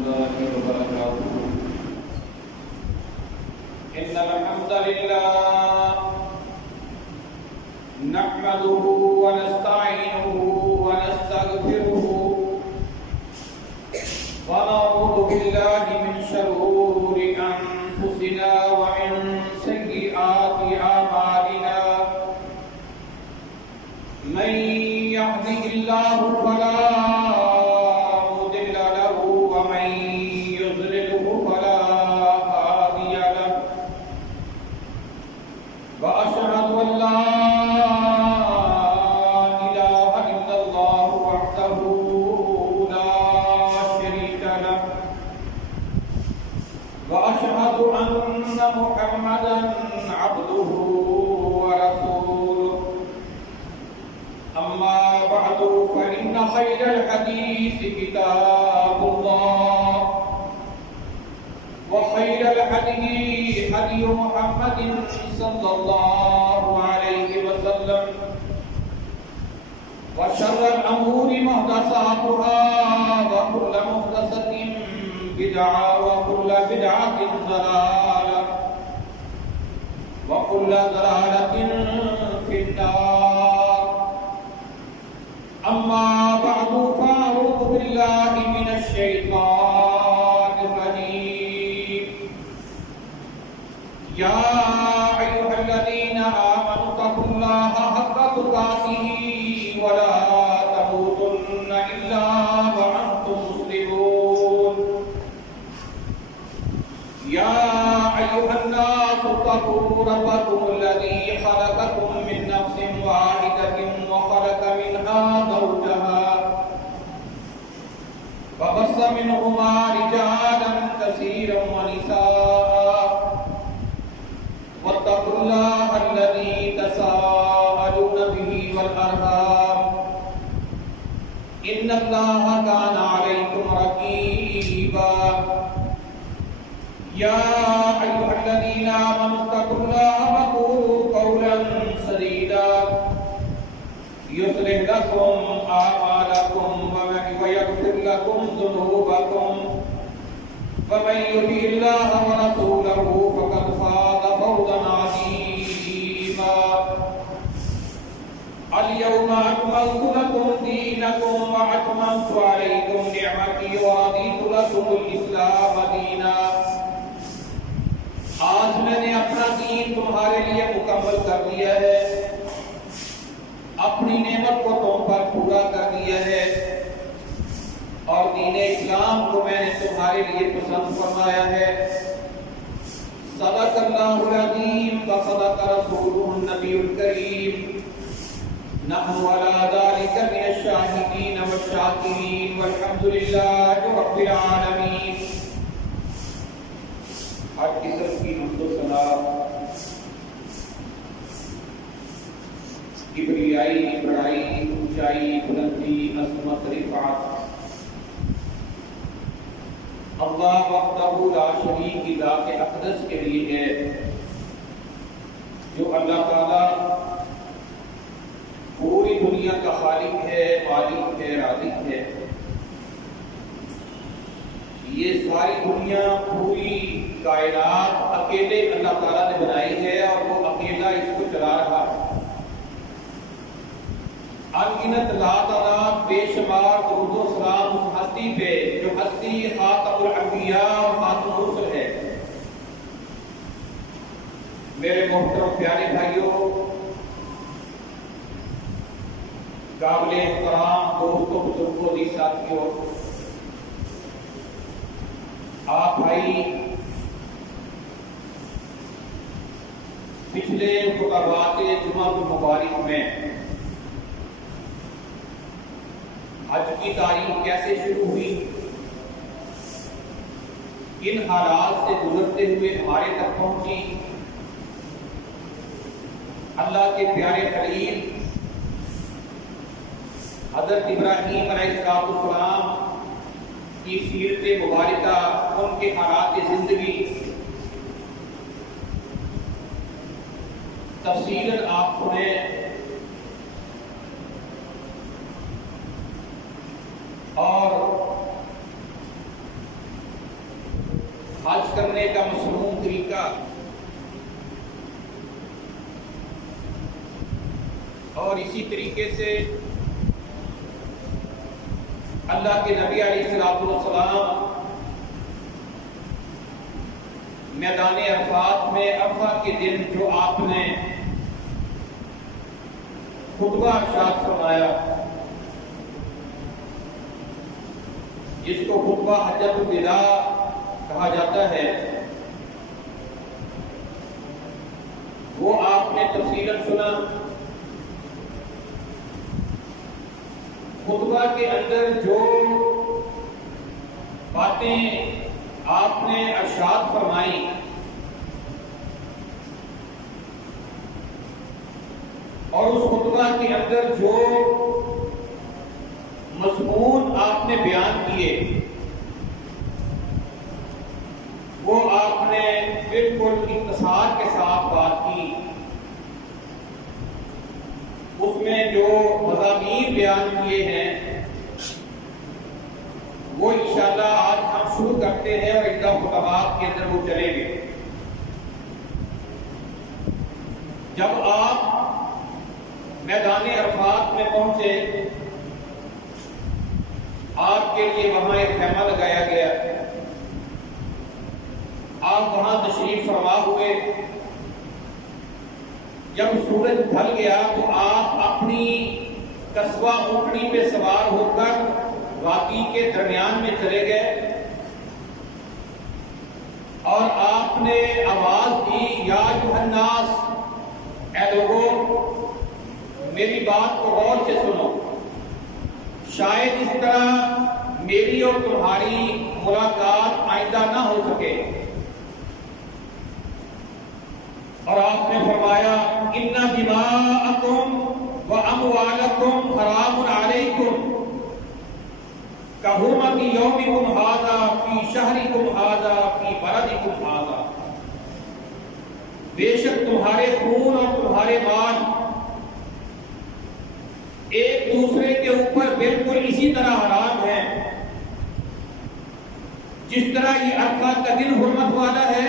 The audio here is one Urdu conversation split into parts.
الله وبركاته. إن الحمد لله نحمده ونستعينه ونستغفره ونعوذ بالله من شرور أنفسنا ومن سيئات أعمالنا. من يهده الله فلا مضل له ومن يضلله فلا هادي له. وأشهد أن لا إله إلا الله وحده لا شريك له. وأشهد أن محمدا عبده ورسوله. أما بعد فإن خير الحديث كتاب الله وخير الهدي هدي محمد صلى الله عليه وسلم وشر الأمور محدثاتها وكل محدثة بدعة وكل بدعة ضلالة وكل ضلالة في النار. أما بعد فأعوذ بالله من الشيطان الرجيم. يا أيها الذين آمنوا اتقوا الله حق تقاته ولا تموتن إلا وأنتم مسلمون. يا أيها الناس اتقوا ربكم الذي خلقكم من نفس واحدة وخلق منها زوجها وبث منهما رجالا كثيرا ونساء. واتقوا الله الذي تساءلون به والأرحام إن الله كان عليكم رقيبا. يا أيها الذين آمنوا اتقوا الله وقولوا قولا سديدا يصلح لكم أعمالكم ويغفر لكم ذنوبكم ومن يطع الله ورسوله فقد فاز فوزا عظيما. اليوم أكملت لكم دينكم وأتممت عليكم نعمتي ورضيت لكم الإسلام دينا. آج میں نے اپنا دین تمہارے لیے مکمل کر دیا ہے، اپنی نعمت کو تم پر پورا کر دیا ہے اور دین اسلام کو میں نے تمہارے لیے پسند فرمایا ہے. صدق اللہ العظیم وصدق رسولہ النبی الکریم. نحن على ذلك من الشاهدين والشاكرين والحمد لله رب العالمين. ہر قسم کی حمد و ثنا، کبریائی، بڑائی، اونچائی، بلندی، عظمت، رفعت اللہ وحدہ لا شریک کی ذات اقدس کے لیے ہے، جو اللہ تعالی پوری دنیا کا خالق ہے، مالک ہے، رازق ہے. یہ ساری دنیا، پوری کائنات اکیلے اللہ تعالیٰ نے بنائی ہے اور وہ اکیلا اس کو چلا رہا ہے. انگنت لا تعداد بے شمار درود و سلام اس ہستی پہ جو ہستی خاتم الانبیاء اور خاتم الرسل ہے. میرے محترم پیارے بھائیوں، قابل احترام دوستوں، بزرگوں، دی ساتھیوں، آپ بھائی پچھلے خطبات جمعہ المبارک میں حج کی تاریخ کیسے شروع ہوئی، کن حالات سے گزرتے ہوئے ہمارے تک پہنچی، اللہ کے پیارے خلیل حضرت ابراہیم علیہ السلام کی سیرت مبارکہ، ان کے حالات زندگی تفصیلاً آپ سنیں. اور حج کرنے کا مصنون طریقہ اور اسی طریقے سے اللہ کے نبی علیہ الصلوۃ والسلام میدان عرفات میں عرفہ کے دن جو آپ نے خطبہ ارشاد فرمایا، جس کو خطبہ حجۃ الوداع کہا جاتا ہے، وہ آپ نے تفصیلاً سنا۔ خطبہ کے اندر جو باتیں آپ نے ارشاد فرمائی، اور اس خطبہ کے اندر جو مضمون آپ نے بیان کیے، وہ آپ نے بالکل اختصار کے ساتھ بات کی۔ اس میں جو مضامین بیان کیے ہیں وہ انشاءاللہ آج ہم شروع کرتے ہیں اور اقدام خطبات کے اندر وہ چلیں گے۔ جب آپ میدان عرفات میں پہنچے، آپ کے لیے وہاں ایک خیمہ لگایا گیا، آپ وہاں تشریف فرما ہوئے۔ جب سورج ڈھل گیا تو آپ اپنی قصبہ اونٹنی پہ سوار ہو کر وادی کے درمیان میں چلے گئے، اور آپ نے آواز دی، یا ایھا الناس، اے لوگوں میری بات کو غور سے سنو، شاید اس طرح میری اور تمہاری ملاقات آئندہ نہ ہو سکے۔ اور آپ نے فرمایا، ان دماءکم واموالکم حرام علیکم کحرمت یومکم ھذا فی شہرکم ھذا فی بلدکم ھذا، بے شک تمہارے خون اور تمہارے مال ایک دوسرے کے اوپر بالکل اسی طرح حرام ہے جس طرح یہ عرفہ کا دن حرمت والا ہے،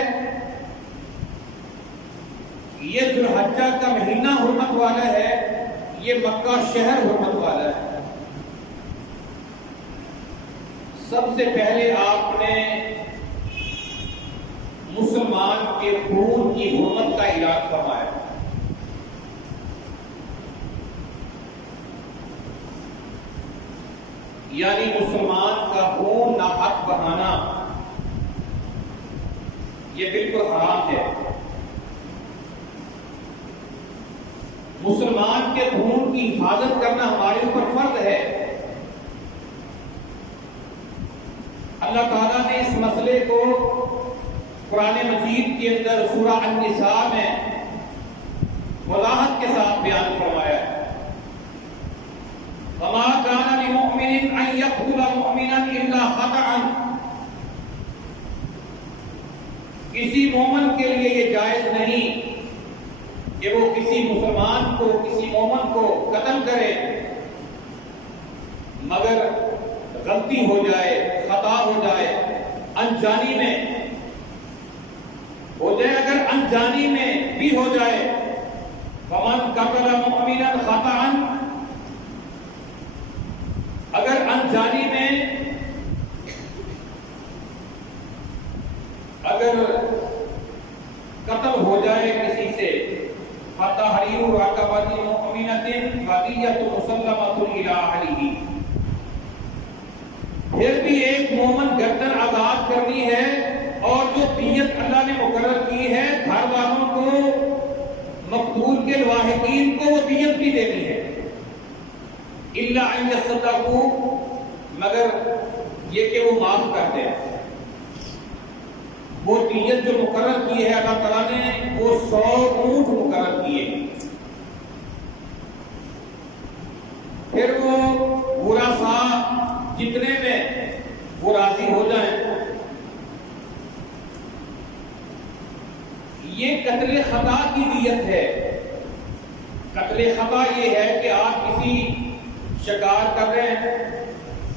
یہ ذو الحجہ کا مہینہ حرمت والا ہے، یہ مکہ شہر حرمت والا ہے۔ سب سے پہلے آپ نے مسلمان کے خون کی حرمت کا اعلان فرمایا۔ یعنی مسلمان کا خون ناحق بہانا یہ بالکل حرام ہے۔ مسلمان کے خون کی حفاظت کرنا ہمارے اوپر فرض ہے۔ اللہ تعالیٰ نے اس مسئلے کو قرآن مجید کے اندر سورہ النساء میں وضاحت کے ساتھ بیان فرمایا ہے۔ وَمَا كَانَ لِمُؤْمِنٍ أَن يَقْتُلَ مُؤْمِنًا إِلَّا خَطَأً، کسی مومن کے لیے یہ جائز نہیں کہ وہ کسی مسلمان کو، کسی مومن کو قتل کرے مگر غلطی ہو جائے، خطا ہو جائے، انجانی میں ہو جائے۔ اگر انجانی میں بھی ہو جائے، فَمَنْ قَتَلَ مُؤْمِنًا خَطَأً، اگر انجانی میں اگر قتل ہو جائے کسی سے، فَتَحْرِيرُ رَقَبَةٍ مُؤْمِنَةٍ فَدِيَّةٌ مُسَلَّمَةٌ إِلَىٰ أَهْلِهِ، پھر بھی ایک مومن گردن آزاد کرنی ہے، اور جو دیت اللہ نے مقرر کی ہے گھر والوں کو، مقتول کے لاحقین کو وہ دیت بھی دینی ہے۔ الا ان یصدقوا، مگر یہ کہ وہ معاف کر دیں۔ وہ دیت جو مقرر کی ہے اللہ تعالیٰ نے، وہ 100 اونٹ مقرر کیے، پھر وہ ورثاء جتنے میں وہ راضی ہو جائیں۔ یہ قتل خطا کی دیت ہے۔ قتل خطا یہ ہے کہ آپ کسی شکار کر رہے ہیں،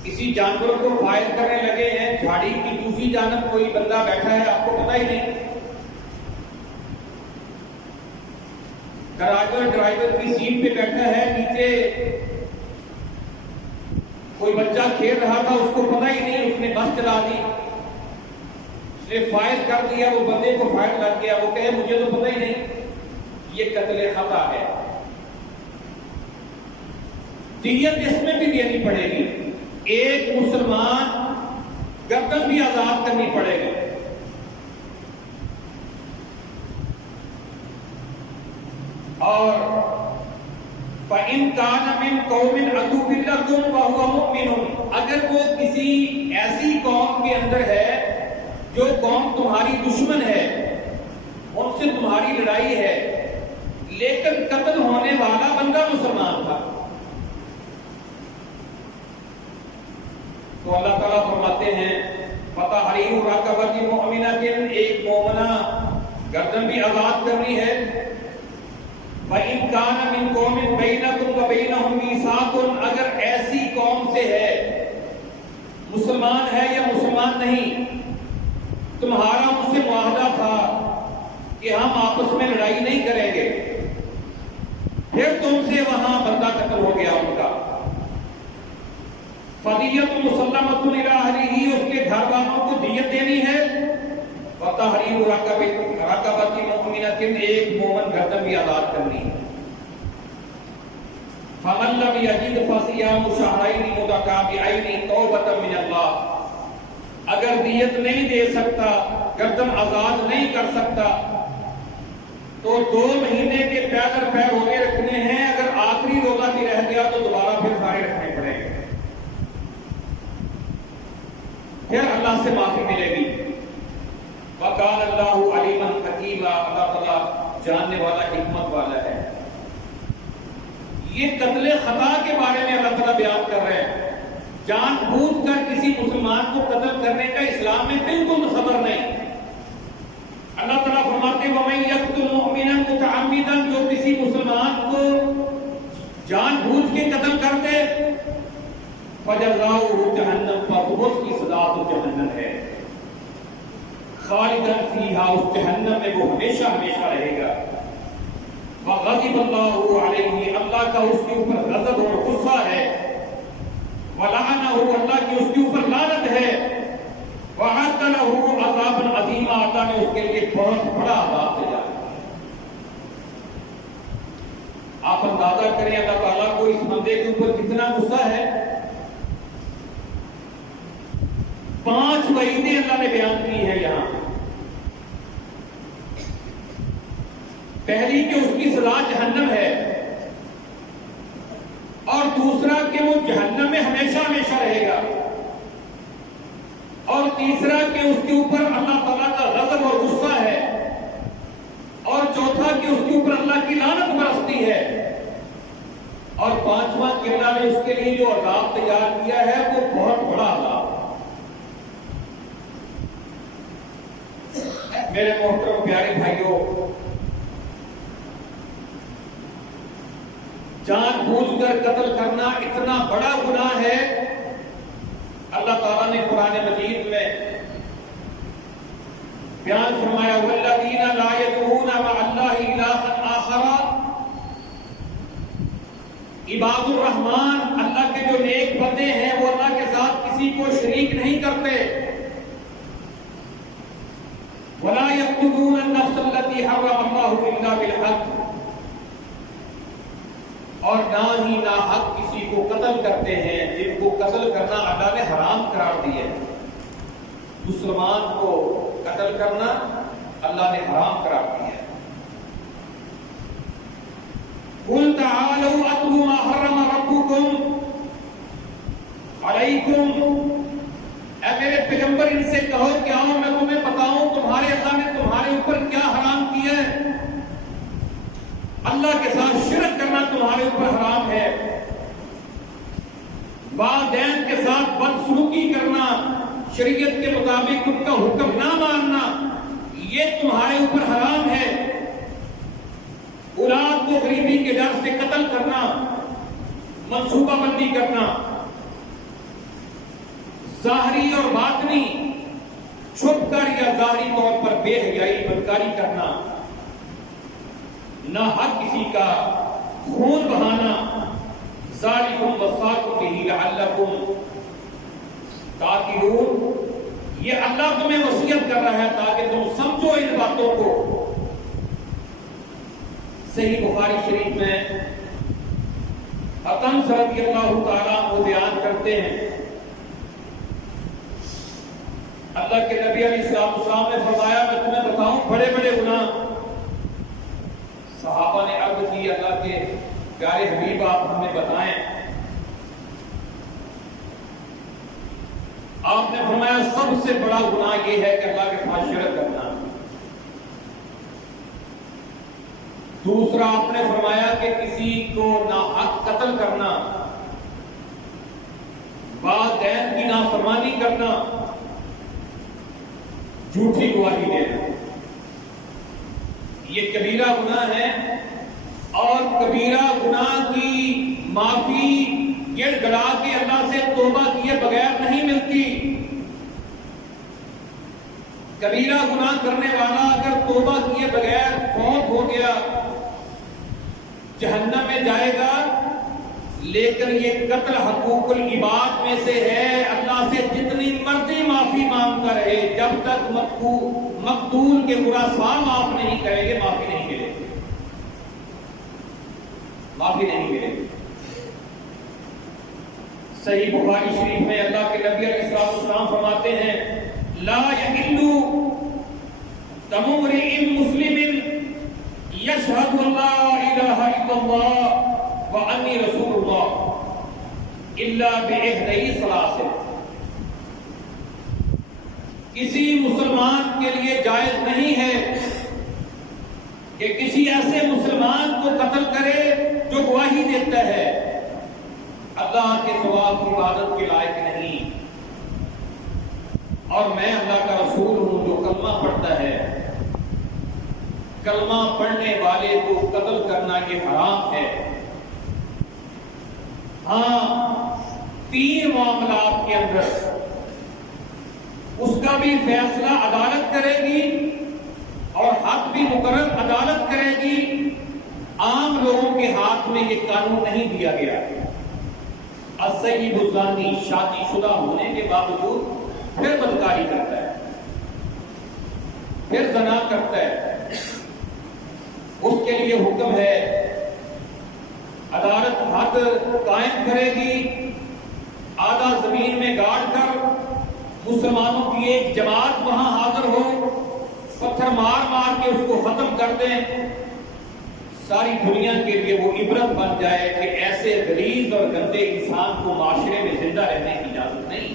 کسی جانور کو فائر کرنے لگے ہیں، جھاڑی کی دوسری دوسری جانب کوئی بندہ بیٹھا ہے آپ کو پتہ ہی نہیں. ڈرائیور کی سیٹ پہ بیٹھا ہے, نیچے کوئی بچہ کھیل رہا تھا, اس کو پتہ ہی نہیں, اس نے بس چلا دی, اس نے فائر کر دیا, وہ بندے کو فائر لگ گیا, وہ کہے مجھے تو پتہ ہی نہیں. یہ قتل خطا ہے. دیت اس میں بھی دینی پڑے گی. ایک مسلمان گردن بھی آزاد کرنی پڑے گی. اور فَإِن كَانَ مِن قَوْمٍ عَدُوٍّ لَكُمْ وَهُوَ مُؤْمِنٌ, اگر وہ کسی ایسی قوم کے اندر ہے جو قوم تمہاری دشمن ہے, ان سے تمہاری لڑائی ہے, لیکن قتل ہونے والا بندہ مسلمان تھا, تو اللہ تعالیٰ فرماتے ہیں فَتَحْرِيرُ رَقَبَةٍ مُؤْمِنَةٍ, ایک مومنہ گردن بھی آزاد کرنی ہے. وَإِن كَانَ مِن قَوْمٍ بَيْنَكُمْ وَبَيْنَهُم مِيثَاقٌ, اگر ایسی قوم سے ہے, مسلمان ہے یا مسلمان نہیں, تمہارا ان سے معاہدہ تھا کہ ہم آپس میں لڑائی نہیں کریں گے, پھر تم سے وہاں بندہ قتل ہو گیا ان کا, فَدِيَّةٌ مُسَلَّمَةٌ إِلَىٰ أَهْلِهِ, اس کے گھر والوں کو دیت دینی ہے. وَتَحْرِيرُ رَقَبَةٍ مُؤْمِنَةٍ, ایک مومن گردن بھی آزاد کرنی ہے. فَمَن لَّمْ يَجِدْ فَصِيَامُ شَهْرَيْنِ مُتَتَابِعَيْنِ تَوْبَةً مِّنَ اللَّهِ, اگر دیت نہیں دے سکتا, گردن آزاد نہیں کر سکتا, تو 2 مہینے کے پیدر پیر روزے رکھنے ہیں. اگر آخری روزہ بھی رہ گیا تو دوبارہ پھر سارے رکھنے پڑیں گے, پھر اللہ سے معافی ملے گی. وَقَالَ اللَّهُ عَلِيمًا حَكِيمًا, اللہ تعالیٰ جاننے والا, حکمت والا ہے. یہ قتل خطا کے بارے میں اللہ تعالیٰ بیان کر رہے ہیں. جان بوجھ کر کسی مسلمان کو قتل کرنے کا اسلام میں بالکل خبر نہیں. اللہ تعالیٰ فرماتے ہیں وَمَن يَقْتُلْ مُؤْمِنًا مُتَعَمِّدًا, جو کسی مسلمان کو جان بوجھ کے قتل کر دے, فَجَزَاؤُهُ جَهَنَّمُ, تو اس کی سزا تو جہنم ہے. خالداً فیہا, اس جہنم میں وہ ہمیشہ ہمیشہ رہے گا. وَغَضِبَ اللَّهُ عَلَيْهِ, اللہ کا اس کے اوپر غضب اور غصہ ہے. وَلَعَنَهُ, اللہ کی اس کے اوپر لعنت ہے. وَأَعَدَّ لَهُ عَذَابًا عَظِيمًا, اللہ نے اس کے لیے بہت بڑا عذاب تیار کیا. آپ اندازہ کریں اللہ تعالیٰ کو اس بندے کے اوپر کتنا غصہ ہے. 5 وعیدیں اللہ نے بیان کی ہے یہاں. پہلی کہ اس کی سزا جہنم ہے, اور دوسرا کہ وہ جہنم میں ہمیشہ ہمیشہ رہے گا, اور تیسرا کہ اس کے اوپر اللہ تعالیٰ کا غضب اور غصہ ہے, اور چوتھا کہ اس کے اوپر اللہ کی لعنت برستی ہے, اور 5واں کہ اللہ نے اس کے لیے جو عذاب تیار کیا ہے وہ بہت بڑا عذاب. میرے محترم پیارے بھائیوں, جان بوجھ کر قتل کرنا اتنا بڑا گناہ ہے. اللہ تعالیٰ نے قرآن مجید میں بیان فرمایا وَالَّذِينَ لَا يَدْعُونَ مَعَ اللَّهِ إِلَٰهًا آخَرَ, عباد الرحمن, اللہ کے جو نیک بندے ہیں وہ اللہ کے ساتھ کسی کو شریک نہیں کرتے. وَلَا يَقْتُلُونَ النَّفْسَ الَّتِي حَرَّمَ اللَّهُ إِلَّا بِالْحَقِّ, اور نہ ہی ناحق کسی کو قتل کرتے ہیں جن کو قتل کرنا اللہ نے حرام قرار دیا ہے. مسلمان کو قتل کرنا اللہ نے حرام قرار دیا ہے. قُلْ تَعَالَوْا أَتْلُوا مَا حَرَّمَ رَبُّكُمْ عَلَيْكُمْ, اے میرے پیغمبر ان سے کہو کہ آؤ میں تمہیں بتاؤں تمہارے اللہ نے تمہارے اوپر کیا حرام کیا ہے. اللہ کے ساتھ شرک کرنا تمہارے اوپر حرام ہے. والدین کے ساتھ بدسلوکی کرنا, شریعت کے مطابق ان کا حکم نہ ماننا, یہ تمہارے اوپر حرام ہے. اولاد کو غریبی کے ڈر سے قتل کرنا, منصوبہ بندی کرنا, ظاہری اور باطنی یا ظاہری طور پر بے حیائی بدکاری کرنا، نہ ہر کسی کا خون بہانا، ذالکم وصاکم بہ لعلکم تعقلون، یہ اللہ تمہیں وصیت کر رہا ہے تاکہ تم سمجھو ان باتوں کو۔ صحیح بخاری شریف میں انس رضی اللہ تعالیٰ عنہ بیان کرتے ہیں، اللہ کے نبی علیہ السلام نے فرمایا میں تمہیں بتاؤں بڑے بڑے گناہ؟ صحابہ نے عرض کی اللہ کے پیارے حبیب آپ ہمیں بتائیں۔ آپ نے فرمایا سب سے بڑا گناہ یہ ہے کہ اللہ کے ساتھ شرک کرنا۔ دوسرا آپ نے فرمایا کہ کسی کو ناحق قتل کرنا، والدین کی نافرمانی کرنا، جھوٹی گواہی دینا، یہ کبیرہ گناہ ہے، اور کبیرہ گناہ کی معافی گڑ گڑا کے اللہ سے توبہ کیے بغیر نہیں ملتی۔ کبیرہ گناہ کرنے والا اگر توبہ کیے بغیر فوت ہو گیا جہنم میں جائے گا، لیکن یہ قتل حقوق العباد میں سے ہے، اللہ سے جتنی مرضی معافی مانگتا رہے، جب تک مقتول کے ورثاء معاف نہیں کریں گے معافی نہیں ملے گی، معافی نہیں ملے گی۔ صحیح بخاری شریف میں اللہ کے نبی علیہ السلام فرماتے ہیں لا یحل دم امرئ مسلم یشہد ان لا الہ الا اللہ وانی رسول اللہ الا باحدی ثلاث، کسی مسلمان کے لیے جائز نہیں ہے کہ کسی ایسے مسلمان کو قتل کرے جو گواہی دیتا ہے اللہ کے سوا کی عبادت کے لائق نہیں، اور میں اللہ کا رسول ہوں، جو کلمہ پڑھتا ہے، کلمہ پڑھنے والے کو قتل کرنا یہ حرام ہے۔ ہاں، 3 معاملات کے اندر اس کا بھی فیصلہ عدالت کرے گی اور حق بھی مقرر عدالت کرے گی، عام لوگوں کے ہاتھ میں یہ قانون نہیں دیا گیا۔ السیب الزانی، شادی شدہ ہونے کے باوجود پھر بدکاری کرتا ہے، پھر زنا کرتا ہے، اس کے لیے حکم ہے عدالت حد قائم کرے گی، آدھا زمین میں گاڑ کر مسلمانوں کی ایک جماعت وہاں حاضر ہو، پتھر مار مار کے اس کو ختم کر دیں، ساری دنیا کے لیے وہ عبرت بن جائے کہ ایسے غلیظ اور گندے انسان کو معاشرے میں زندہ رہنے کی اجازت نہیں،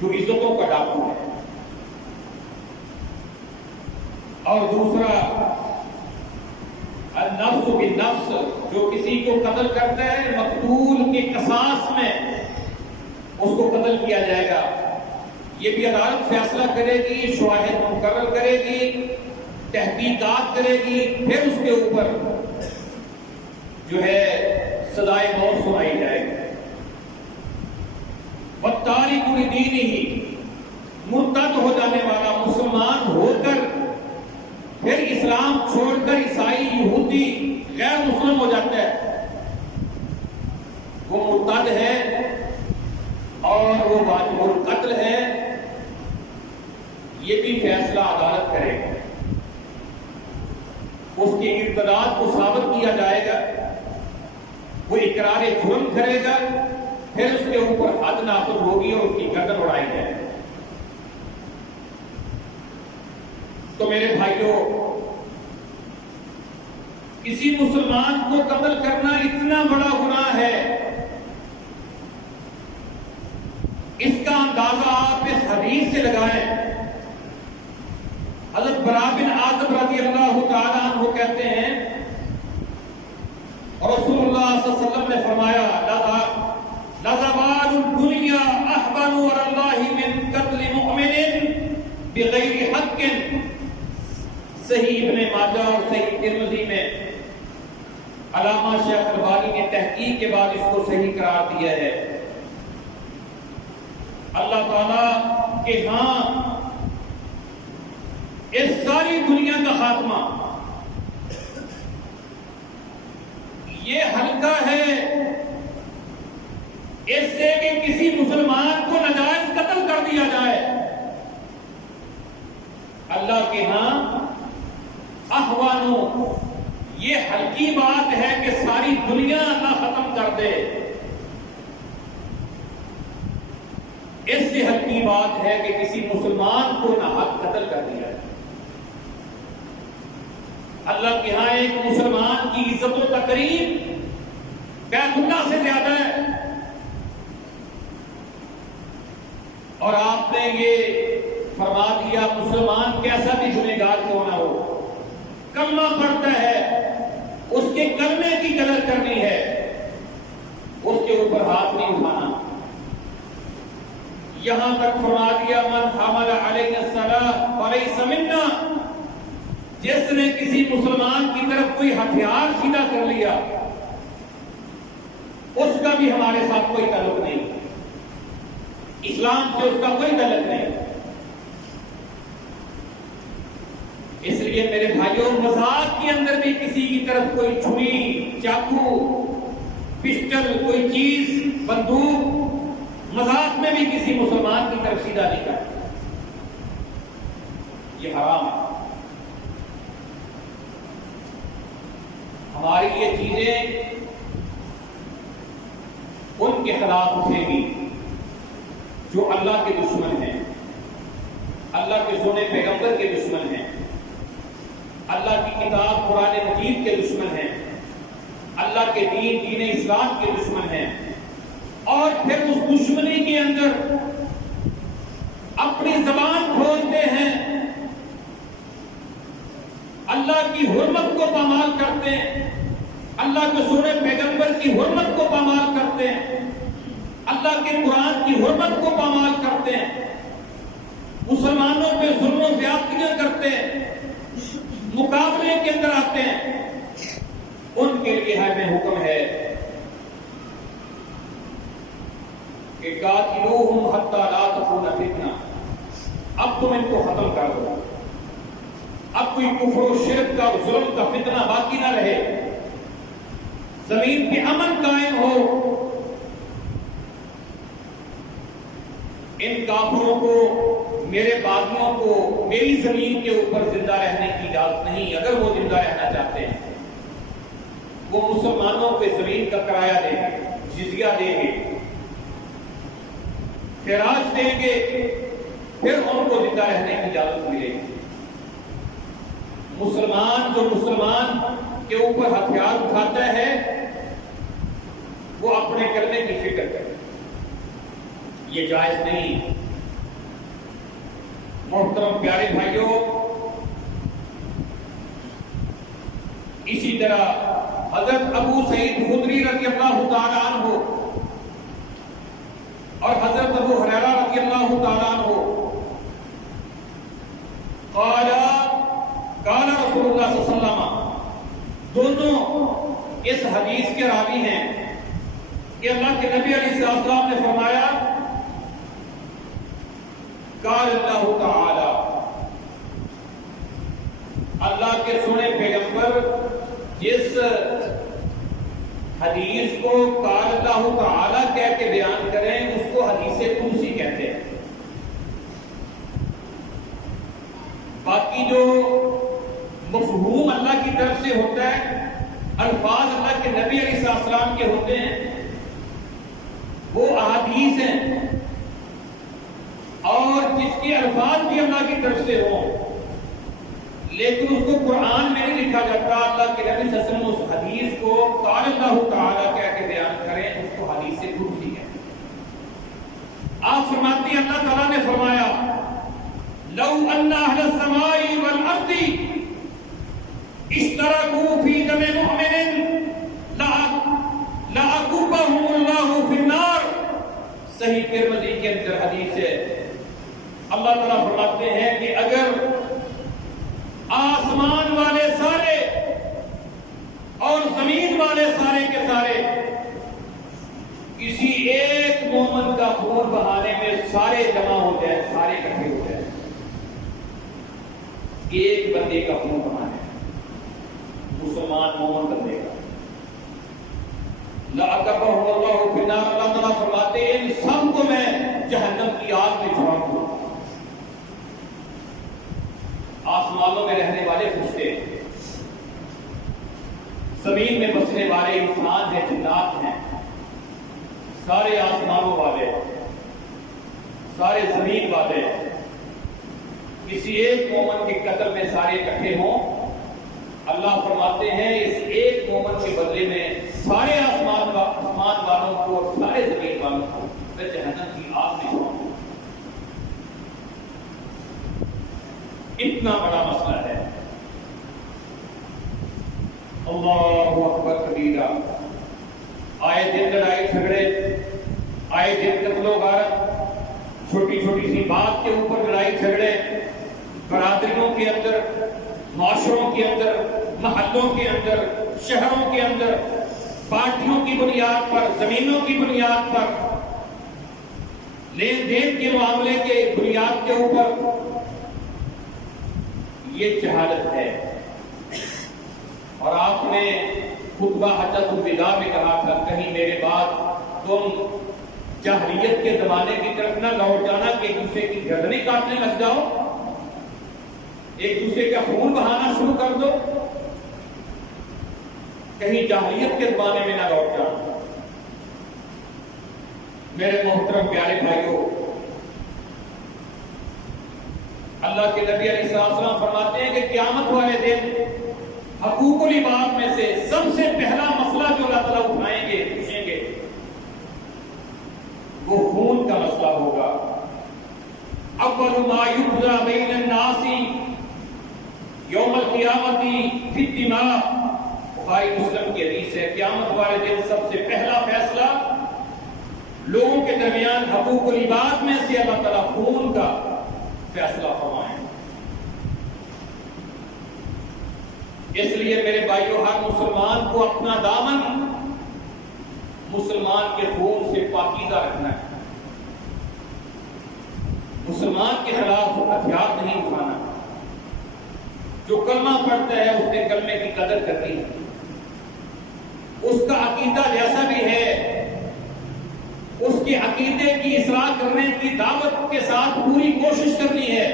جو عزتوں کا ڈاکو ہے۔ اور دوسرا النفس بالنفس، جو کسی کو قتل کرتا ہے مقتول کے قصاص میں اس کو قتل کیا جائے گا، یہ بھی عدالت فیصلہ کرے گی، شواہد مقرر کرے گی، تحقیقات کرے گی، پھر اس کے اوپر جو ہے سزائے موت سنائی جائے گی۔ والتارک لدینہ، مرتد ہو جانے والا مسلمان ہو کر پھر اسلام چھوڑ کر عیسائی، یہودی، غیر مسلم ہو جاتا ہے، وہ مرتد ہے اور وہ واجب القتل ہے، یہ بھی فیصلہ عدالت کرے گا۔ اس کی ارتداد کو ثابت کیا جائے گا، وہ اقرار جرم کرے گا، پھر اس کے اوپر حد نافذ ہوگی اور اس کی گردن اڑائی جائے گی۔ تو میرے بھائیوں، کسی مسلمان کو قتل کرنا اتنا بڑا گناہ ہے، اس کا اندازہ آپ اس حدیث سے لگائیں۔ حضرت براء بن عازب رضی اللہ تعالیٰ عنہ کہتے ہیں رسول اللہ صلی اللہ علیہ وسلم نے فرمایا لَزَوَالُ الدُّنْيَا أَحْوَنُ عَلَى اللَّهِ مِنْ قَتْلِ مُؤْمِنٍ بِغَيْرِ حَقٍ۔ صحیح ابن ماجہ اور صحیح ترمذی میں علامہ شیخ البانی نے تحقیق کے بعد اس کو صحیح قرار دیا ہے۔ اللہ تعالیٰ کے ہاں اس ساری دنیا کا خاتمہ یہ ہلکا ہے اس سے کہ کسی مسلمان کو ناجائز قتل کر دیا جائے. اللہ کے ہاں اخوانوں یہ ہلکی بات ہے کہ ساری دنیا اللہ ختم کر دے. اس سے ہلکی بات ہے کہ کسی مسلمان کو ناحق قتل کر دیا جائے. اللہ کے ہاں ایک مسلمان کی عزت و تقریب بیت اللہ سے زیادہ ہے. اور آپ نے یہ فرما دیا مسلمان کیسا بھی گنہگار کیوں نہ ہو, کلمہ پڑھتا ہے, اس کے کلمے کی قدر کرنی ہے, اس کے اوپر ہاتھ نہیں اٹھانا. یہاں تک فرما دیا من حمل علیہ الصلاۃ فلیس منا, جس نے کسی مسلمان کی طرف کوئی ہتھیار سیدھا کر لیا اس کا بھی ہمارے ساتھ کوئی تعلق نہیں, اسلام سے اس کا کوئی تعلق نہیں. اس لیے میرے بھائیوں مذاق کے اندر بھی کسی کی طرف کوئی چھری, چاقو, پسٹل, کوئی چیز, بندوق, مذاق میں بھی کسی مسلمان کی طرف سیدھا نہیں کرتا, یہ حرام ہے. ہماری یہ چیزیں ان کے خلاف اٹھیں گی جو اللہ کے دشمن ہیں, اللہ کے سونے پیغمبر کے دشمن ہیں, اللہ کی کتاب قرآن مجید کے دشمن ہیں, اللہ کے دین اسلام کے دشمن ہیں. اور پھر اس دشمنی کے اندر اپنی زبان کھولتے ہیں, اللہ کی حرمت کو پامال کرتے ہیں, اللہ کے سونے پیغمبر کی حرمت کو پامال کرتے ہیں, اللہ کے قرآن کی حرمت کو پامال کرتے ہیں, مسلمانوں پہ ظلم و زیادتیاں کرتے ہیں, مقابلے کے اندر آتے ہیں. ان کے لیے ہمیں حکم ہے کہ قاتلوہم حتی لا تکون فتنہ, اب تم ان کو ختم کر دو, اب کوئی کفر و شرک کا اور ظلم کا فتنہ باقی نہ رہے, زمین پہ امن قائم ہو. ان کافروں کو, میرے باغیوں کو میری زمین کے اوپر زندہ رہنے کی اجازت نہیں. اگر وہ زندہ رہنا چاہتے ہیں وہ مسلمانوں پہ زمین کا کرایہ دیں گے, جزیہ دیں گے, خراج دیں گے, پھر ان کو زندہ رہنے کی اجازت ملے گی. مسلمان جو مسلمان کے اوپر ہتھیار اٹھاتا ہے وہ اپنے کرنے کی فکر کرے, یہ جائز نہیں. محترم پیارے بھائیوں, اسی طرح حضرت ابو سعید خدری رضی اللہ تعالیٰ عنہ اور حضرت ابو ہریرہ رضی اللہ تعالیٰ عنہ قال رسول اللہ صلی اللہ علیہ وسلم, دونوں اس حدیث کے راوی ہیں کہ اللہ کے نبی علیہ السلام نے فرمایا قال اللہ تعالی, اللہ کے سنے پیغمبر جس حدیث کو قال اللہ تعالی کہہ کے بیان کریں اس کو حدیث قدسی کہتے ہیں. باقی جو مفہوم اللہ کی طرف سے ہوتا ہے, الفاظ اللہ کے نبی علیہ السلام کے ہوتے ہیں, وہ احادیث ہیں, اور جس کے الفاظ بھی اللہ کی طرف سے ہوں لیکن اس کو قرآن میں نہیں لکھا جاتا. اللہ کے نبی صلی اللہ علیہ وسلم اس حدیث کو قال اللہ تعالیٰ کہہ کے بیان کریں اس کو حدیث قدسی ہے. آپ فرماتے ہیں اللہ تعالیٰ نے فرمایا لو ان اہل السماء والارض اشتركوا في دم مؤمن لأكبهم الله في النار. صحیح ترمذی کے اندر حدیث ہے. اللہ تعالیٰ فرماتے ہیں کہ اگر آسمان والے سارے اور زمین والے سارے کے سارے کسی ایک مومن کا خون بہانے میں سارے جمع ہو جائے, سارے اکٹھے ہو جائے, ایک بندے کا خون بہانا ہے، مسلمان مومن بندے کا، لَأَكَبَّهُ اللَّهُ فِي النَّارِ، اللہ تعالیٰ فرماتے ہیں ان سب کو میں جہنم کی آگ میں جھونک دوں۔ آسمانوں میں رہنے والے فرشتے، زمین میں بسنے والے انسان ہیں، جنات ہیں، سارے آسمانوں والے، سارے زمین والے، کسی ایک مومن کے قتل میں سارے اکٹھے ہوں، اللہ فرماتے ہیں اس ایک مومن کے بدلے میں سارے آسمان والوں کو اور سارے زمین والوں کو میں جہنم کی آگ میں جھونک دوں۔ اتنا بڑا مسئلہ ہے۔ اللہ اکبر کبیرہ، آئے دن لڑائی جھگڑے، آئے دن قتل و غارت، چھوٹی چھوٹی سی بات کے اوپر لڑائی جھگڑے، برادریوں کے اندر، معاشروں کے اندر، محلوں کے اندر، شہروں کے اندر، پارٹیوں کی بنیاد پر، زمینوں کی بنیاد پر، لین دین کے معاملے کے بنیاد کے اوپر، یہ جہالت ہے۔ اور آپ نے خطبہ حجۃ الوداع میں کہا تھا کہیں میرے بعد تم جاہلیت کے زمانے کی طرف نہ لوٹ جانا کہ ایک دوسرے کی گردنیں کاٹنے لگ جاؤ، ایک دوسرے کا خون بہانا شروع کر دو، کہیں جاہلیت کے زمانے میں نہ لوٹ جانا۔ میرے محترم پیارے بھائیوں، اللہ کے نبی علیہ السلام فرماتے ہیں کہ قیامت والے دن حقوق العباد میں سے سب سے پہلا مسئلہ جو اللہ تعالیٰ اٹھائیں گے، پوچھیں گے، وہ خون کا مسئلہ ہوگا۔ اول ما یقضی بین الناس یوم القیامت فی الدماء، بخاری مسلم کی حدیث ہے، قیامت والے دن سب سے پہلا فیصلہ لوگوں کے درمیان حقوق العباد میں سے اللہ تعالیٰ خون کا فیصلہ فرمائیں۔ اس لیے میرے بھائیوں، ہر مسلمان کو اپنا دامن مسلمان کے خون سے پاکیزہ رکھنا ہے، مسلمان کے خلاف ہتھیار نہیں اٹھانا۔ جو کلمہ پڑھتا ہے اس نے کلمے کی قدر کرنی ہے، اس کا عقیدہ جیسا بھی ہے اس کے عقیدے کی اصلاح کرنے کی دعوت کے ساتھ پوری کوشش کرنی ہے۔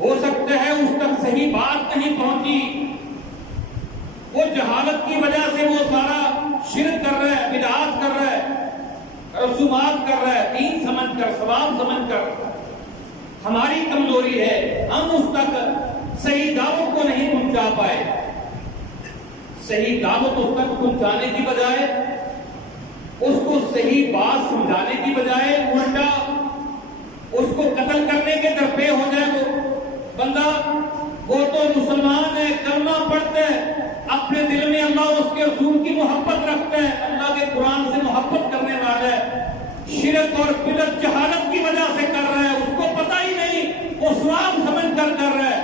ہو سکتا ہے اس تک صحیح بات نہیں پہنچی، وہ جہالت کی وجہ سے وہ سارا شرک کر رہا ہے، بدعات کر رہا ہے، رسومات کر رہا ہے، دین سمجھ کر، ثواب سمجھ کر۔ ہماری کمزوری ہے، ہم اس تک صحیح دعوت کو نہیں پہنچا پائے۔ صحیح دعوت اس تک پہنچانے کی بجائے، اس کو صحیح بات سمجھانے کی بجائے الٹا اس کو قتل کرنے کے درپے ہو جائے۔ وہ بندہ وہ تو مسلمان ہے، کلمہ پڑھتا ہے، اپنے دل میں اللہ اس کے رسول کی محبت رکھتا ہے، اللہ کے قرآن سے محبت کرنے والا ہے، شرک اور بدعت جہالت کی وجہ سے کر رہا ہے، اس کو پتہ ہی نہیں، وہ ثواب سمجھ کر رہا ہے،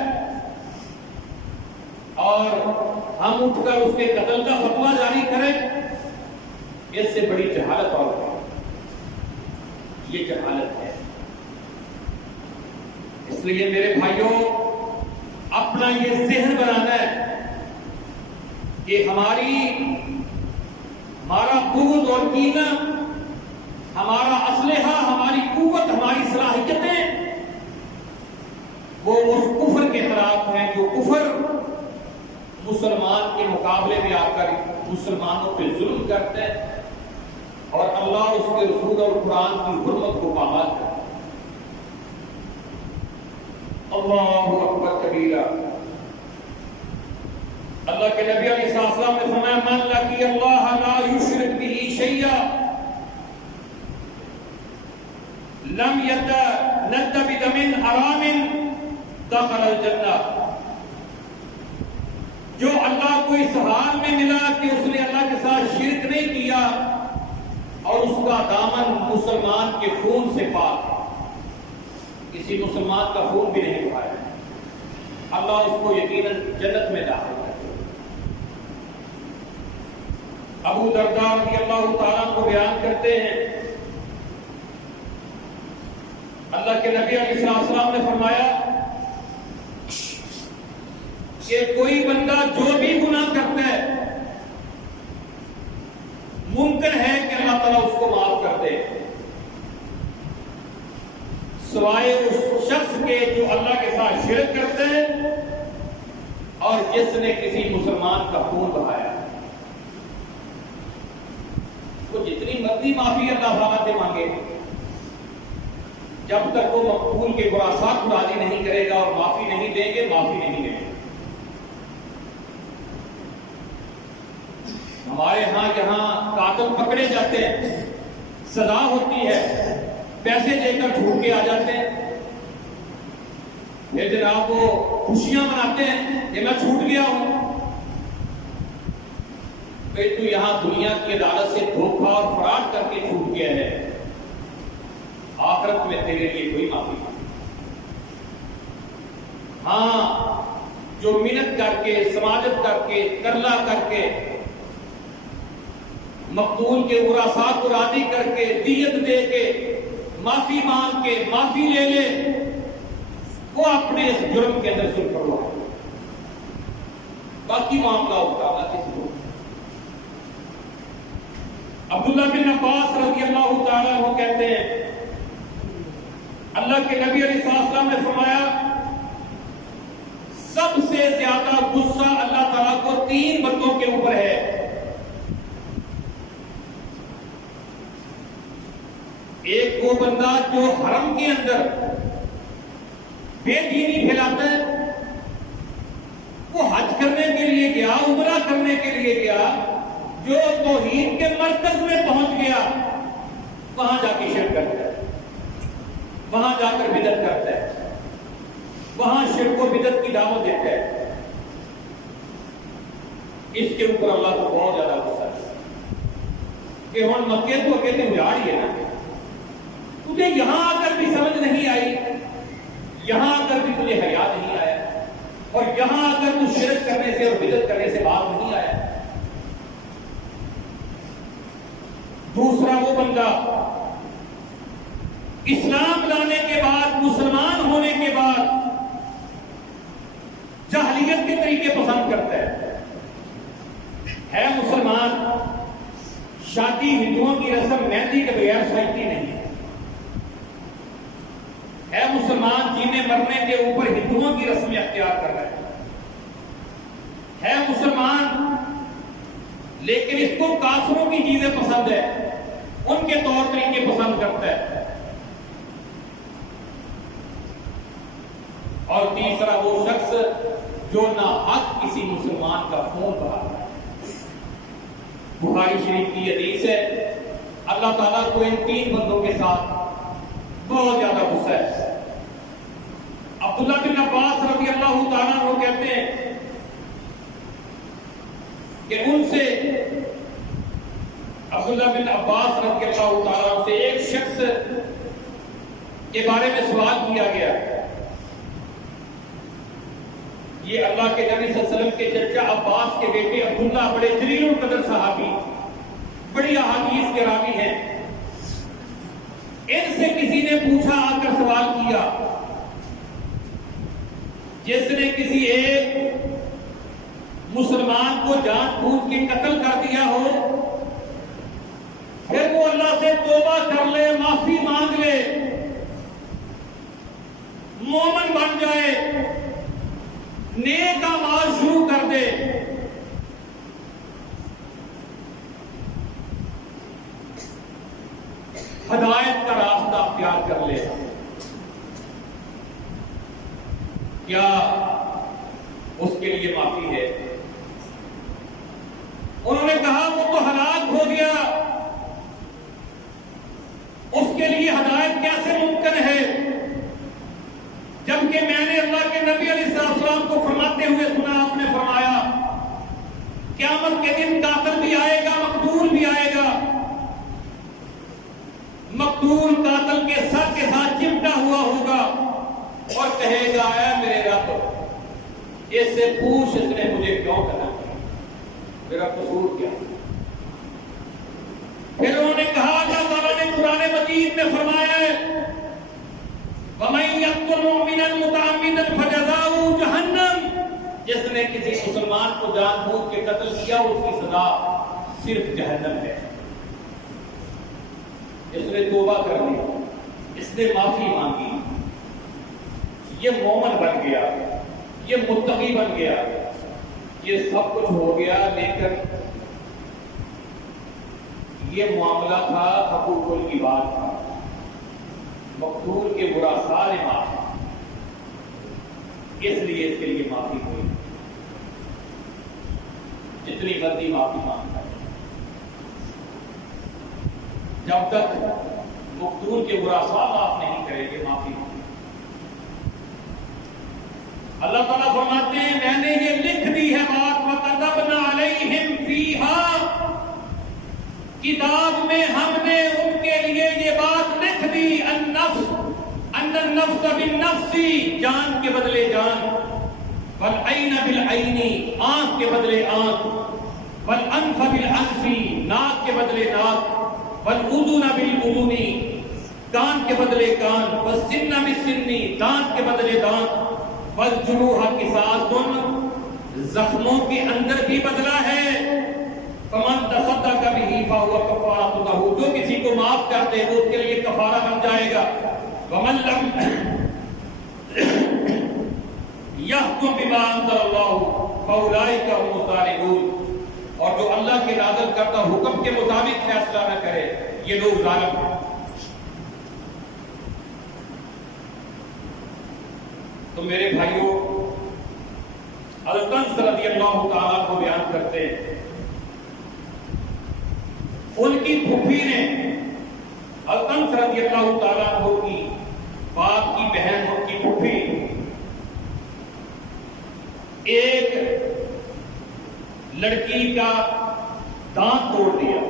اور ہم اٹھ کر اس کے قتل کا فتویٰ جاری کریں، اس سے بڑی جہالت اور ہے۔ یہ جہالت ہے۔ اس لیے میرے بھائیوں، اپنا یہ ذہن بنانا ہے کہ ہمارا بغض اور کینہ، ہمارا اسلحہ، ہماری قوت، ہماری صلاحیتیں وہ اس کفر کے خلاف ہیں جو کفر مسلمان کے مقابلے میں آ کر مسلمانوں پہ ظلم کرتے ہیں اور اللہ اس کے رسول اور قرآن کی حرمت کو پامال کرتے ہیں۔ اللہ اکبر کبیرہ۔ اللہ کے نبی علیہ السلام نے فرمایا من لقی اللہ لا یشرک به شیئا لم یتند بدم حرام دخل الجنہ۔ جو اللہ کو اس حال میں ملا کہ اس نے اللہ کے ساتھ شرک نہیں کیا اور اس کا دامن مسلمان کے خون سے پاک، کسی مسلمان کا خون بھی نہیں بہایا، اللہ اس کو یقیناً جنت میں داخل کرے۔ ابو درداء رضی اللہ تعالیٰ کو بیان کرتے ہیں اللہ کے نبی علیہ السلام نے فرمایا کہ کوئی بندہ جو بھی گناہ کرتا ہے ممکن ہے کہ اللہ تعالیٰ اس کو معاف کر دے، سوائے اس شخص کے جو اللہ کے ساتھ شرک کرتے ہیں اور جس نے کسی مسلمان کا خون بہایا۔ وہ جتنی مرضی معافی اللہ تعالیٰ سے مانگے، جب تک وہ مقبول کے براسات کو راضی نہیں کرے گا اور معافی نہیں دیں گے، معافی نہیں دیں گے۔ ہمارے ہاں یہاں قاتل پکڑے جاتے ہیں، سزا ہوتی ہے، پیسے دے کر چھوٹ کے آ جاتے ہیں، پھر جناب وہ خوشیاں مناتے ہیں کہ میں چھوٹ گیا ہوں۔ پھر تو یہاں دنیا کی عدالت سے دھوکہ اور فراڈ کر کے چھوٹ گیا ہے، آخرت میں تیرے لیے کوئی معافی نہیں۔ ہاں جو منت کر کے، سماجت کر کے، ترلا کر کے، مقتول کے ورثاء کو راضی کر کے، دیت دے کے، معافی مانگ کے، معافی لے لے، وہ اپنے اس جرم کے اندر سن کروا، باقی معاملہ ہوتا ہے کسی کو۔ عبداللہ بن عباس رضی اللہ تعالیٰ عنہ کہتے ہیں اللہ کے نبی علیہ السلام نے فرمایا سب سے زیادہ غصہ اللہ تعالیٰ کو 3 بندوں کے اوپر ہے۔ ایک وہ بندہ جو حرم کے اندر بے دینی پھیلاتا ہے، وہ حج کرنے کے لیے گیا، عمرہ کرنے کے لیے گیا، جو توحید کے مرکز میں پہنچ گیا وہاں جا کے شرک کرتا ہے، وہاں جا کر بدعت کرتا ہے، وہاں شرک و بدعت کی دعوت دیتا ہے، اس کے اوپر اللہ کو بہت زیادہ غصہ ہے کہ ہم مکے تو کہتے ہیں اجاڑ ہی ہے نا، تجھے یہاں آ کر بھی سمجھ نہیں آئی، یہاں آ کر بھی تجھے حیا نہیں آیا، اور یہاں آ کر تو شرک کرنے سے اور بدعت کرنے سے باز نہیں آیا۔ دوسرا وہ بندہ اسلام لانے کے بعد، مسلمان ہونے کے بعد جاہلیت کے طریقے پسند کرتا ہے مسلمان، شادی ہندوؤں کی رسم مہندی کے بغیر سجتی نہیں ہے مسلمان، جینے مرنے کے اوپر ہندوؤں کی رسمیں اختیار کر رہا ہے مسلمان، لیکن اس کو کافروں کی چیزیں پسند ہے، ان کے طور طریقے پسند کرتا ہے۔ اور تیسرا وہ شخص جو ناحق کسی مسلمان کا خون بہاتا ہے۔ بخاری شریف کی حدیث ہے، اللہ تعالیٰ کو ان 3 بندوں کے ساتھ بہت زیادہ غصہ ہے۔ عبداللہ بن عباس رضی اللہ تعالیٰ عنہ کہتے ہیں کہ ان سے، عبداللہ بن عباس رضی اللہ تعالیٰ عنہ سے ایک شخص کے بارے میں سوال کیا گیا، یہ اللہ کے نبی صلی اللہ علیہ وسلم کے چچا عباس کے بیٹے عبداللہ بڑے جلیل القدر صحابی، بڑی احادیث کے راوی ہیں، ان سے کسی نے پوچھا، آ کر سوال کیا، جس نے کسی ایک مسلمان کو جان بوجھ کے قتل کر دیا ہو، پھر وہ اللہ سے توبہ کر لے، معافی مانگ لے، مومن بن جائے، نیک اعمال شروع کر دے، ہدایت کا راستہ اختیار کر لے، کیا اس کے لیے معافی ہے؟ انہوں نے کہا وہ تو ہلاک ہو گیا، اس کے لیے ہدایت کیسے ممکن ہے، جبکہ میں نے اللہ کے نبی علیہ السلام کو فرماتے ہوئے سنا، آپ نے فرمایا قیامت کے دن قاتل بھی آئے گا، مقتول بھی آئے گا، مقتول قاتل کے سر کے ساتھ چمٹا ہوا ہوگا اور کہے گا، اے میرے رب، اس سے پوچھ اس نے مجھے کیوں کرا، میرا قصور کیا؟ پھر انہوں نے کہا اللہ تعالیٰ نے قرآن مجید میں فرمایا ہے یقتل مؤمنا متعمدا فجزاؤہ جہنم، جس نے کسی مسلمان کو جان بوجھ کے قتل کیا اس کی سزا صرف جہنم ہے۔ اس نے توبہ کر لی، اس نے معافی مانگی، یہ مومن بن گیا، یہ متقی بن گیا، یہ سب کچھ ہو گیا، لیکن یہ معاملہ تھا حقوق کی بات تھا، مقتول کے برا سارے معاف، اس لیے اس کے لیے معافی ہوئی، جتنی مرضی معافی مانگتا ہے، جب تک مقتول کے برا سا معاف نہیں کرے گے معافی مانگے۔ اللہ تعالیٰ فرماتے ہیں میں نے یہ لکھ دی ہے بات، وَكَتَبْنَا عَلَيْهِمْ فِيهَا، کتاب میں ہم نے ان کے لیے یہ بات لکھ دی، ان النفس بالنفس، جان کے بدلے جان، والعین بالعین، آنکھ کے بدلے آنکھ، والانف بالانف، ناک کے بدلے ناک، والاذن بالاذن، کان کے بدلے کان، والسن بالسن، دانت کے بدلے دانت، والجروح قصاص، زخموں کے اندر بھی بدلہ ہے، فمن تصدق به فهو کفارۃ لہ، جو کسی کو معاف کر دے وہ اس کے لیے کفارہ بن جائے گا، ومن لم یحکم بما انزل اللہ فاولئک هم الظالمون، اور جو اللہ کے نازل کردہ حکم کے مطابق فیصلہ نہ کرے یہ لوگ ظالم ہیں۔ تو میرے بھائیوں، القنص رضی اللہ تعالیٰ کو بیان کرتے ہیں، ان کی پھوپھی نے القنص رضی اللہ تعالیٰ عنہ کی باپ کی بہن، ان کی پھوپھی ایک لڑکی کا دانت توڑ دیا،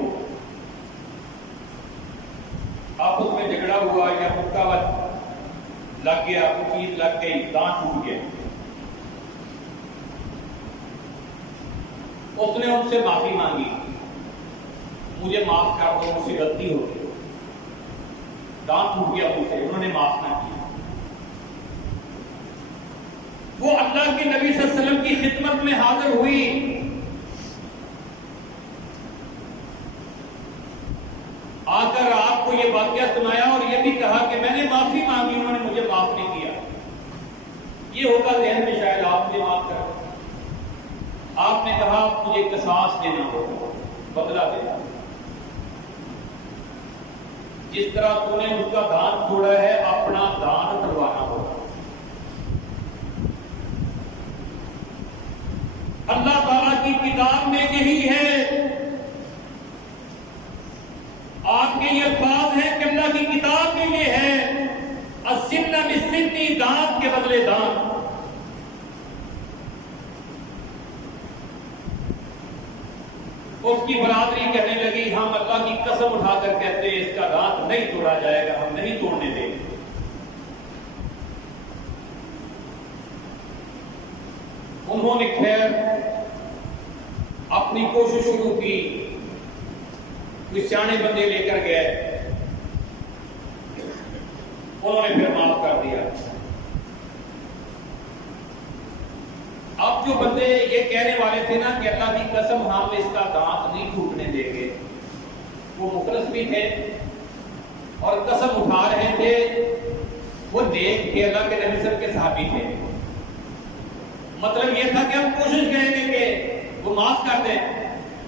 آپس میں جھگڑا ہوا یا مکہ لگ گیا، کوئی چیز لگ گئی، دانت ٹوٹ گیا، اس نے ان سے معافی مانگی، مجھے معاف کر دو، مجھ سے غلطی ہو گئی، دانت ٹوٹ گیا مجھ سے، انہوں نے معاف نہ کیا۔ وہ اللہ کے نبی صلی اللہ علیہ وسلم کی خدمت میں حاضر ہوئی، آ کر آپ کو یہ واقعہ سنایا اور یہ بھی کہا کہ میں نے معافی مانگی، انہوں نے مجھے معاف نہیں کیا۔ یہ ہوگا ذہن میں شاید آپ مجھے معاف کر دیں، آپ نے کہا مجھے قصاص دینا ہوگا، بدلہ دینا، جس طرح تو نے اس کا دانت توڑا ہے اپنا دانت توڑوانا ہوگا۔ اللہ تعالیٰ کی کتاب میں یہی ہے، آپ کے یہ الفاظ ہیں کہ اللہ کی کتاب میں یہ ہے، السن بالسن، دانت کے بدلے دانت۔ اس کی برادری کہنے لگی ہم اللہ کی قسم اٹھا کر کہتے ہیں اس کا دانت نہیں توڑا جائے گا، ہم نہیں توڑنے دیں گے۔ انہوں نے خیر اپنی کوشش شروع کی، کوئی سیانے بندے لے کر گئے، انہوں نے پھر معاف کر دیا۔ اب جو بندے یہ کہنے والے تھے نا کہ اللہ کی قسم ہم اس کا دانت نہیں ٹوٹنے دیں گے، وہ مخلص بھی تھے اور قسم اٹھا رہے تھے، وہ نیک تھے، اللہ کے نبی صلی اللہ علیہ وسلم کے صحابی تھے۔ مطلب یہ تھا کہ ہم کوشش کریں گے کہ وہ معاف کر دیں،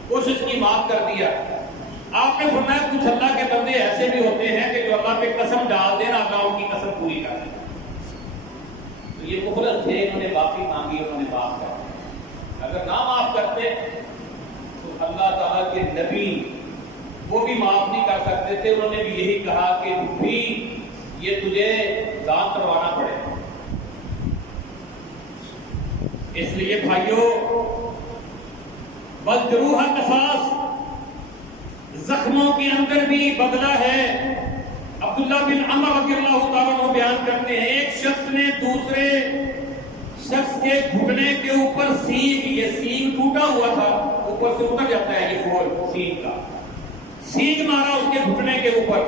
کوشش کی، معاف کر دیا۔ آپ نے فرمایا کچھ اللہ کے بندے ایسے بھی ہوتے ہیں کہ جو اللہ پہ قسم ڈال دیں نا، اللہ ان کی قسم پوری کر دے۔ تو یہ مخلص تھے، انہوں نے معافی مانگی، انہوں نے معاف کر دیا۔ اگر نہ معاف کرتے تو اللہ تعالیٰ کے نبی وہ بھی معاف نہیں کر سکتے تھے، انہوں نے بھی یہی کہا کہ بھی یہ تجھے دانت کروانا پڑے۔ اس لیے بھائیوں، والجروح قصاص، زخموں کے اندر بھی بدلہ ہے۔ عبداللہ بن عمر رضی اللہ تعالیٰ عنہ بیان کرتے ہیں، ایک شخص نے دوسرے شخص کے گھٹنے کے اوپر سینگ، یہ سینگ ٹوٹا ہوا تھا، اوپر سے اتر جاتا ہے یہ کھول سینگ کا، سینگ مارا اس کے گھٹنے کے اوپر،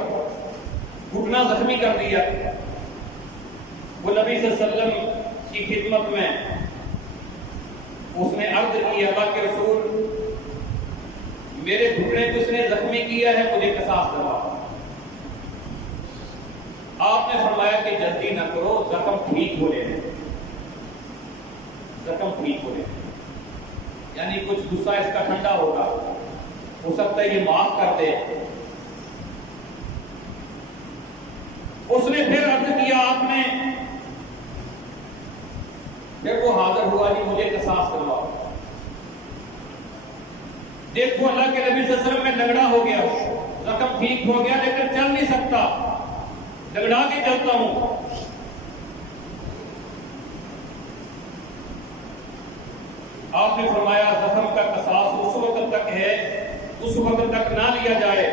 گھٹنا زخمی کر دیا۔ وہ نبی صلی اللہ علیہ وسلم کی خدمت میں اس نے عرض کی اللہ کے رسول میرے گھٹنے کو اس نے زخمی کیا ہے مجھے قصاص دلواؤ. آپ نے فرمایا کہ جلدی نہ کرو زخم ٹھیک ہو رہے ہیں زخم ٹھیک ہو رہے ہیں یعنی کچھ غصہ اس کا ٹھنڈا ہوگا ہو سکتا ہے یہ معاف کر دے. اس نے پھر عرض کیا آپ نے پھر وہ حاضر ہوا جی مجھے قصاص دلواؤ. دیکھو اللہ کے نبی صلی اللہ علیہ وسلم میں لنگڑا ہو گیا زخم ٹھیک ہو گیا لیکن چل نہیں سکتا لنگڑا کے چلتا ہوں. آپ نے فرمایا زخم کا قصاص اس وقت تک ہے اس وقت تک نہ لیا جائے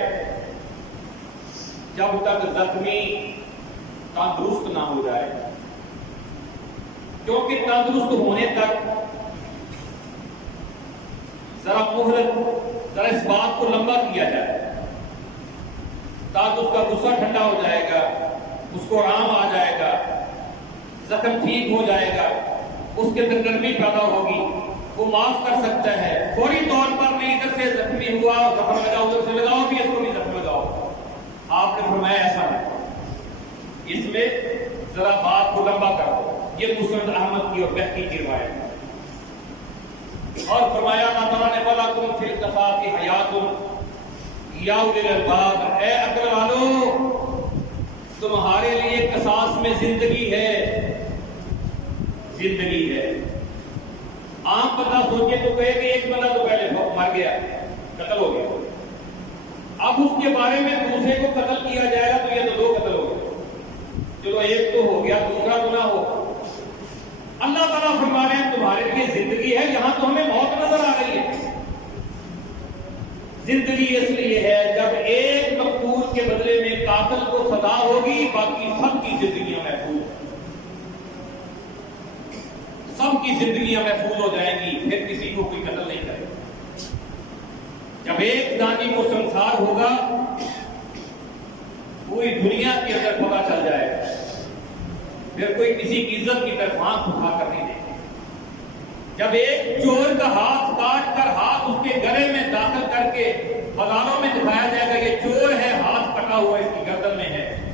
جب تک زخمی تندرست نہ ہو جائے کیونکہ تندرست ہونے تک ذرا مہلت ذرا اس بات کو لمبا کیا جائے تاکہ اس کا غصہ ٹھنڈا ہو جائے گا اس کو آرام آ جائے گا زخم ٹھیک ہو جائے گا اس کے اندر نرمی پیدا ہوگی وہ معاف کر سکتا ہے. فوری طور پر نہیں ادھر سے زخمی ہوا زخم لگاؤ ادھر سے لگاؤ بھی اس کو بھی زخم لگاؤ. آپ نے فرمایا ایسا نہیں اس میں ذرا بات کو لمبا کرو. یہ مسند احمد کی اور بہقی کی روایت ہے. اور فرمایا اللہ تعالیٰ نے وَلَكُمْ فِي الْقِصَاصِ حَيَاتٌ يَا أُولِي الْأَلْبَابِ اے عقل والو تمہارے لیے قصاص میں زندگی ہے زندگی ہے. عام بندہ سوچے تو کہے کہ ایک بندہ تو پہلے مر گیا قتل ہو گیا اب اس کے بارے میں دوسرے کو قتل کیا جائے گا تو یہ تو دو قتل ہو گئے چلو ایک تو ہو گیا دوسرا تو نہ ہو. اللہ تعالیٰ فرما رہے ہیں تمہارے لیے زندگی ہے یہاں تو ہمیں موت نظر آ رہی ہے. زندگی اس لیے ہے جب ایک مقتول کے بدلے میں قاتل کو سزا ہوگی باقی سب کی زندگیاں محفوظ سب کی زندگیاں محفوظ ہو جائیں گی پھر کسی کو کوئی قتل نہیں کرے. جب ایک زانی کو سنسار ہوگا پوری دنیا کے اندر پتہ چل جائے گا پھر کوئی کسی کی عزت کی طرف آنکھ اٹھا کر نہیں دے گا. جب ایک چور کا ہاتھ کاٹ کر ہاتھ اس کے گلے میں داخل کر کے بازاروں میں دکھایا جائے گا یہ چور ہے ہاتھ کٹا ہوا اس کی گردن میں ہے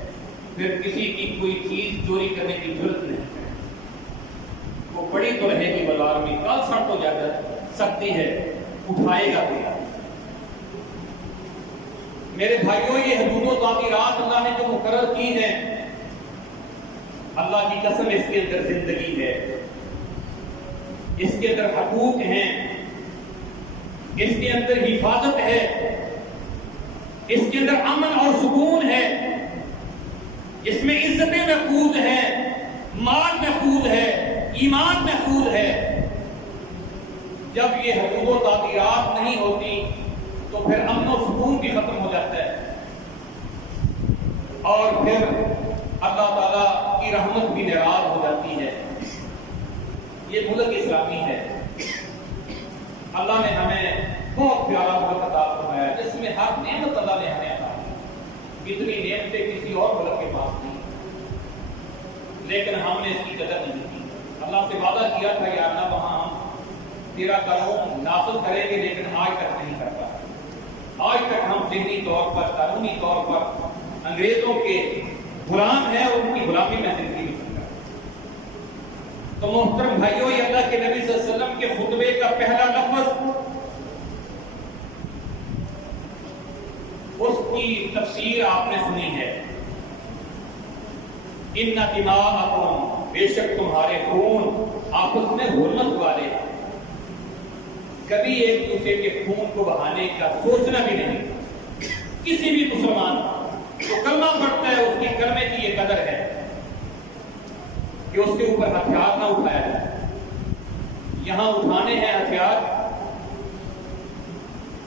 پھر کسی کی کوئی چیز چوری کرنے کی ضرورت نہیں. وہ بڑی تو رہے گی بازار میں کل سڑ تو جا سکتی ہے اٹھائے گا کوئی. میرے بھائیوں یہ حدود و تعمیرات اللہ نے جو مقرر کی ہیں اللہ کی قسم اس کے اندر زندگی ہے اس کے اندر حقوق ہیں اس کے اندر حفاظت ہے اس کے اندر امن اور سکون ہے اس میں عزتیں محفوظ ہیں مال محفوظ ہے ایمان محفوظ ہے. جب یہ حقوق و تعمیرات نہیں ہوتی تو پھر امن و سکون بھی ختم ہو جاتا ہے اور پھر اللہ تعالیٰ کی رحمت بھی ناراض ہو جاتی ہے. یہ ملک اسلامی ہے اللہ نے ہمیں بہت پیارا ملک عطا فرمایا جس میں ہر نعمت اللہ نے ہمیں عطا کی. اتنی نعمتیں کسی اور ملک کے پاس نہیں لیکن ہم نے اس کی قدر نہیں کی. اللہ سے وعدہ کیا تھا یا اللہ وہاں ہم تیرا قانون نافذ کریں گے لیکن آج تک نہیں کرتا. آج تک ہم ذہنی طور پر قانونی طور پر انگریزوں کے غلام ہیں اور ان کی غلامی میں زندگی نہیں کرتا. تو محترم بھائیوں یہ اللہ کے نبی صلی اللہ علیہ وسلم کے خطبے کا پہلا لفظ اس کی تفسیر آپ نے سنی ہے ان دماءکم بے شک تمہارے خون آپس میں حرمت والے ہیں. کبھی ایک دوسرے کے خون کو بہانے کا سوچنا بھی نہیں. کسی بھی مسلمان جو کلمہ پڑھتا ہے اس کی کلمے کی یہ قدر ہے کہ اس کے اوپر ہتھیار نہ اٹھایا جائے. یہاں اٹھانے ہیں ہتھیار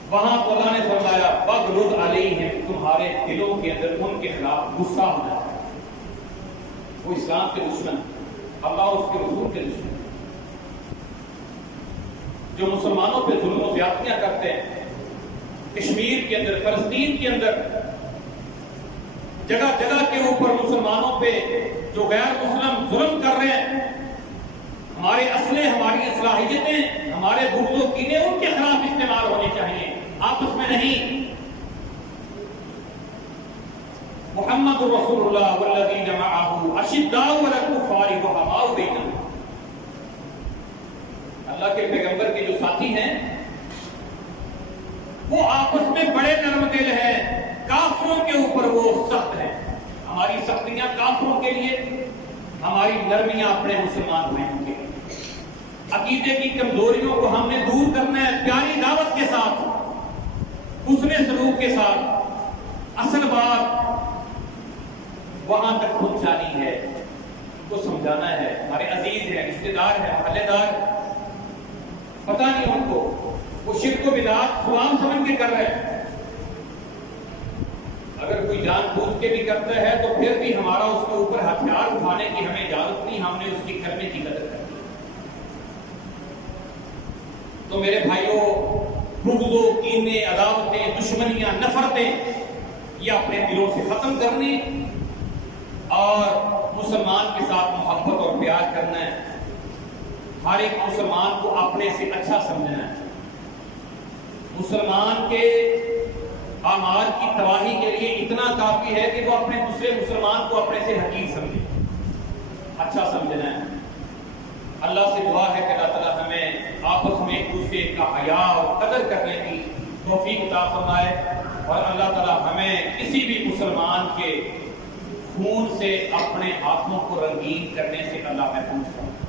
وہاں تو اللہ نے فرمایا بغض علیہم تمہارے دلوں کے اندر ان کے خلاف غصہ ہونا ہے. وہ اسلام کے دشمن اللہ اور اس کے رسول کے دشمن جو مسلمانوں پہ ظلم و زیادتیاں کرتے ہیں. کشمیر کے اندر فلسطین کے اندر جگہ جگہ کے اوپر مسلمانوں پہ جو غیر مسلم ہم ظلم کر رہے ہیں، ہمارے اسلحے، ہماری صلاحیتیں، ہمارے بغض و کینے ان کے خلاف استعمال ہونے چاہیے، آپس میں نہیں۔ محمد رسول اللہ والذین معہ اشداء علی الکفار رحماء بینہم۔ اللہ کے پیغمبر کے جو ساتھی ہیں وہ آپس میں بڑے نرم دل ہیں، کافروں کے اوپر وہ سخت ہیں۔ ہماری سختیاں کافروں کے لیے، ہماری نرمیاں اپنے مسلمان بھائیوں کے لیے۔ عقیدے کی کمزوریوں کو ہم نے دور کرنا ہے پیاری دعوت کے ساتھ، حسن سلوک کے ساتھ۔ اصل بات وہاں تک پہنچانی ہے، ان کو سمجھانا ہے۔ ہمارے عزیز ہیں، رشتے دار ہیں، محلے دار، پتہ نہیں ان کو، وہ شرک و بدعات عوام سمجھ کے کر رہے ہیں۔ اگر کوئی جان بوجھ کے بھی کرتا ہے تو پھر بھی ہمارا اس کے اوپر ہتھیار اٹھانے کی ہمیں اجازت نہیں، ہم نے اس کی کرنے کی قدر کرنی۔ تو میرے بھائیوں، بغض و کینے، عداوتیں، دشمنیاں، نفرتیں یہ اپنے دلوں سے ختم کرنی اور مسلمان کے ساتھ محبت اور پیار کرنا ہے۔ ہر ایک مسلمان کو اپنے سے اچھا سمجھنا ہے۔ مسلمان کے اعمال کی تباہی کے لیے اتنا کافی ہے کہ وہ اپنے دوسرے مسلمان کو اپنے سے حقیر سمجھے، اچھا سمجھنا ہے۔ اللہ سے دعا ہے کہ اللہ تعالیٰ ہمیں آپس میں ایک دوسرے کا حیا اور قدر کرنے کی توفیق عطا فرمائے، اور اللہ تعالیٰ ہمیں کسی بھی مسلمان کے خون سے اپنے ہاتھوں کو رنگین کرنے سے اللہ محفوظ فرمائے۔